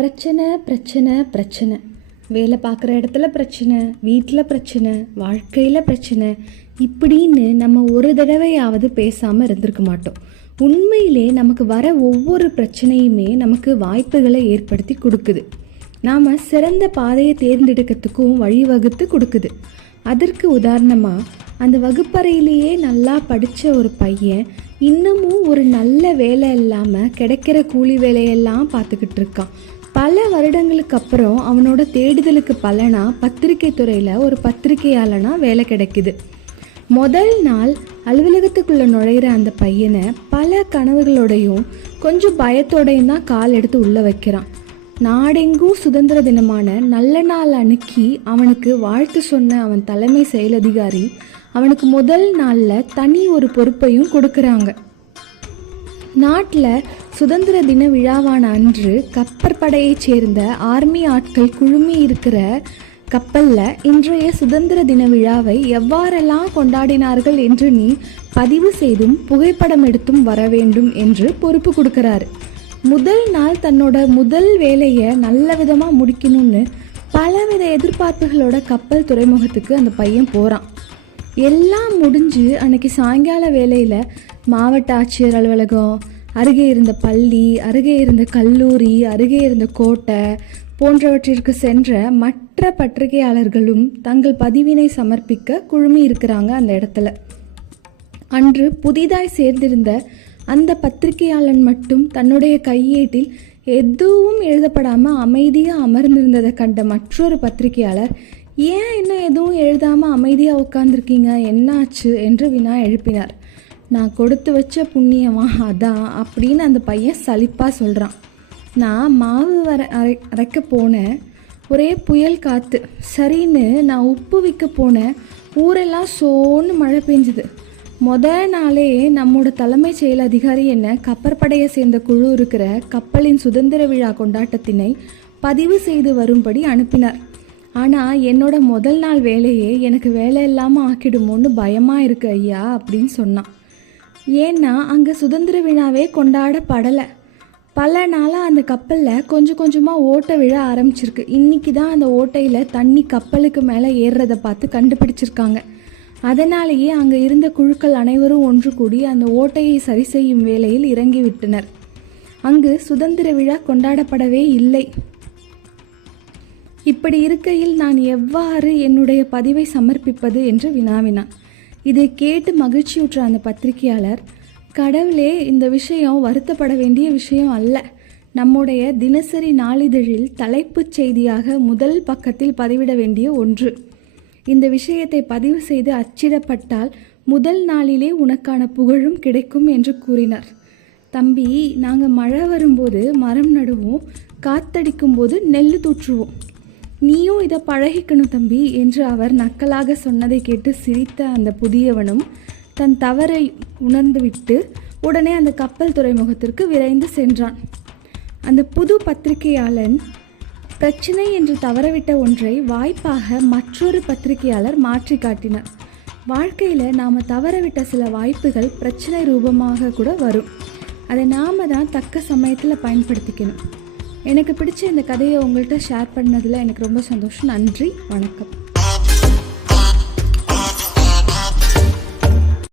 பிரச்சனை பிரச்சனை பிரச்சனை. வேலை பார்க்குற இடத்துல பிரச்சனை, வீட்டில் பிரச்சனை, வாழ்க்கையில் பிரச்சனை, இப்படின்னு நம்ம ஒரு தடவையாவது பேசாமல் இருந்திருக்க மாட்டோம். உண்மையிலே நமக்கு வர ஒவ்வொரு பிரச்சனையுமே நமக்கு வாய்ப்புகளை ஏற்படுத்தி கொடுக்குது. நாம் சிறந்த பாதையை தேர்ந்தெடுக்கிறதுக்கும் வழிவகுத்து கொடுக்குது. அதற்கு உதாரணமாக, அந்த வகுப்பறையிலேயே நல்லா படித்த ஒரு பையன் இன்னமும் ஒரு நல்ல வேலை இல்லாமல் கிடைக்கிற கூலி வேலையெல்லாம் பார்த்துக்கிட்டு இருக்கான். பல வருடங்களுக்கு அப்புறம் அவனோட தேடுதலுக்கு பலனா பத்திரிகை துறையில் ஒரு பத்திரிகையாளனா வேலை கிடைக்குது. முதல் நாள் அலுவலகத்துக்குள்ளே நுழையிற அந்த பையனை பல கனவுகளோடையும் கொஞ்சம் பயத்தோடையும் தான் கால் எடுத்து உள்ளே வைக்கிறான். நாடெங்கும் சுதந்திர தினமான நல்ல நாள் அன்னைக்கு அவனுக்கு வாழ்த்து சொன்ன அவன் தலைமை செயலதிகாரி அவனுக்கு முதல் நாளில் தனி ஒரு பொறுப்பையும் கொடுக்குறாங்க. நாட்டில் சுதந்திர தின விழாவான அன்று கப்பற்படையைச் சேர்ந்த ஆர்மி ஆட்கள் குழுமி இருக்கிற கப்பலில் இன்றைய சுதந்திர தின விழாவை எவ்வாறெல்லாம் கொண்டாடினார்கள் என்று நீ பதிவு செய்தும் புகைப்படம் எடுத்தும் வர வேண்டும் என்று பொறுப்பு கொடுக்குறாரு. முதல் நாள் தன்னோட முதல் வேலையை நல்ல விதமாக முடிக்கணும்னு பலவித எதிர்பார்ப்புகளோட கப்பல் துறைமுகத்துக்கு அந்த பையன் போகிறான். எல்லாம் முடிஞ்சு அன்னைக்கு சாயங்கால வேலையில் மாவட்ட ஆட்சியர் அலுவலகம், அருகே இருந்த பள்ளி, அருகே இருந்த கல்லூரி, அருகே இருந்த கோட்டை போன்றவற்றிற்கு சென்ற மற்ற பத்திரிகையாளர்களும் தங்கள் பதிவினை சமர்ப்பிக்க குழுமி இருக்கிறாங்க அந்த இடத்துல. அன்று புதிதாய் சேர்ந்திருந்த அந்த பத்திரிகையாளன் மட்டும் தன்னுடைய கையேட்டில் எதுவும் எழுதப்படாமல் அமைதியாக அமர்ந்திருந்ததை கண்ட மற்றொரு பத்திரிகையாளர், ஏன் இன்னும் எதுவும் எழுதாமல் அமைதியாக உட்காந்துருக்கீங்க, என்னாச்சு என்று வினா எழுப்பினார். நான் கொடுத்து வச்ச புண்ணியமா அதான் அப்படின்னு அந்த பையன் சலிப்பாக சொல்கிறான். நான் மாவு அரைக்க போனேன், ஒரே புயல் காற்று. சரின்னு நான் உப்பு விற்க போனேன், ஊரெல்லாம் சோன்னு மழை பெஞ்சுது. முதல் நாளே நம்மோட தலைமை செயல் அதிகாரி என்னை கப்பற்படையை சேர்ந்த குழு இருக்கிற கப்பலின் சுதந்திர விழா கொண்டாட்டத்தினை பதிவு செய்து வரும்படி அனுப்பினார். ஆனால் என்னோட முதல் நாள் வேலையே எனக்கு வேலை இல்லாமல் ஆக்கிடுமோன்னு பயமாக இருக்கு ஐயா அப்படின்னு சொன்னான். ஏன்னா அங்கே சுதந்திர விழாவே கொண்டாடப்படலை. பல நாளாக அந்த கப்பலில் கொஞ்சம் கொஞ்சமாக ஓட்டை விழ ஆரம்பிச்சிருக்கு. இன்றைக்கி தான் அந்த ஓட்டையில் தண்ணி கப்பலுக்கு மேலே ஏறுறதை பார்த்து கண்டுபிடிச்சிருக்காங்க. அதனாலேயே அங்கே இருந்த குழுக்கள் அனைவரும் ஒன்று கூடி அந்த ஓட்டையை சரி செய்யும் வேலையில் இறங்கிவிட்டனர். அங்கு சுதந்திர விழா கொண்டாடப்படவே இல்லை. இப்படி இருக்கையில் நான் எவ்வாறு என்னுடைய பதிவை சமர்ப்பிப்பது என்று வினாவினான். இதை கேட்டு மகிழ்ச்சியுற்ற அந்த பத்திரிகையாளர், கடவுளே, இந்த விஷயம் வருத்தப்பட வேண்டிய விஷயம் அல்ல. நம்முடைய தினசரி நாளிதழில் தலைப்புச் செய்தியாக முதல் பக்கத்தில் பதிவிட வேண்டிய ஒன்று. இந்த விஷயத்தை பதிவு செய்து அச்சிடப்பட்டால் முதல் நாளிலே உனக்கான புகழும் கிடைக்கும் என்று கூறினார். தம்பி, நாங்கள் மழை வரும்போது மரம் நடுவோம், காத்தடிக்கும் போது நெல் தூற்றுவோம். நீயும் இதை பழகிக்கணும் தம்பி என்று அவர் நக்கலாக சொன்னதை கேட்டு சிரித்த அந்த புதியவனும் தன் தவறை உணர்ந்துவிட்டு உடனே அந்த கப்பல் துறைமுகத்திற்கு விரைந்து சென்றான். அந்த புது பத்திரிகையாளன் பிரச்சனை என்று தவறவிட்ட ஒன்றை வாய்ப்பாக மற்றொரு பத்திரிகையாளர் மாற்றி காட்டினார். வாழ்க்கையில் நாம் தவறவிட்ட சில வாய்ப்புகள் பிரச்சனை ரூபமாக கூட வரும். அதை நாம் தான் தக்க சமயத்தில் பயன்படுத்திக்கணும். எனக்கு பிடிச்ச இந்த கதையை உங்கள்கிட்ட ஷேர் பண்ணதில் எனக்கு ரொம்ப சந்தோஷம். நன்றி, வணக்கம்.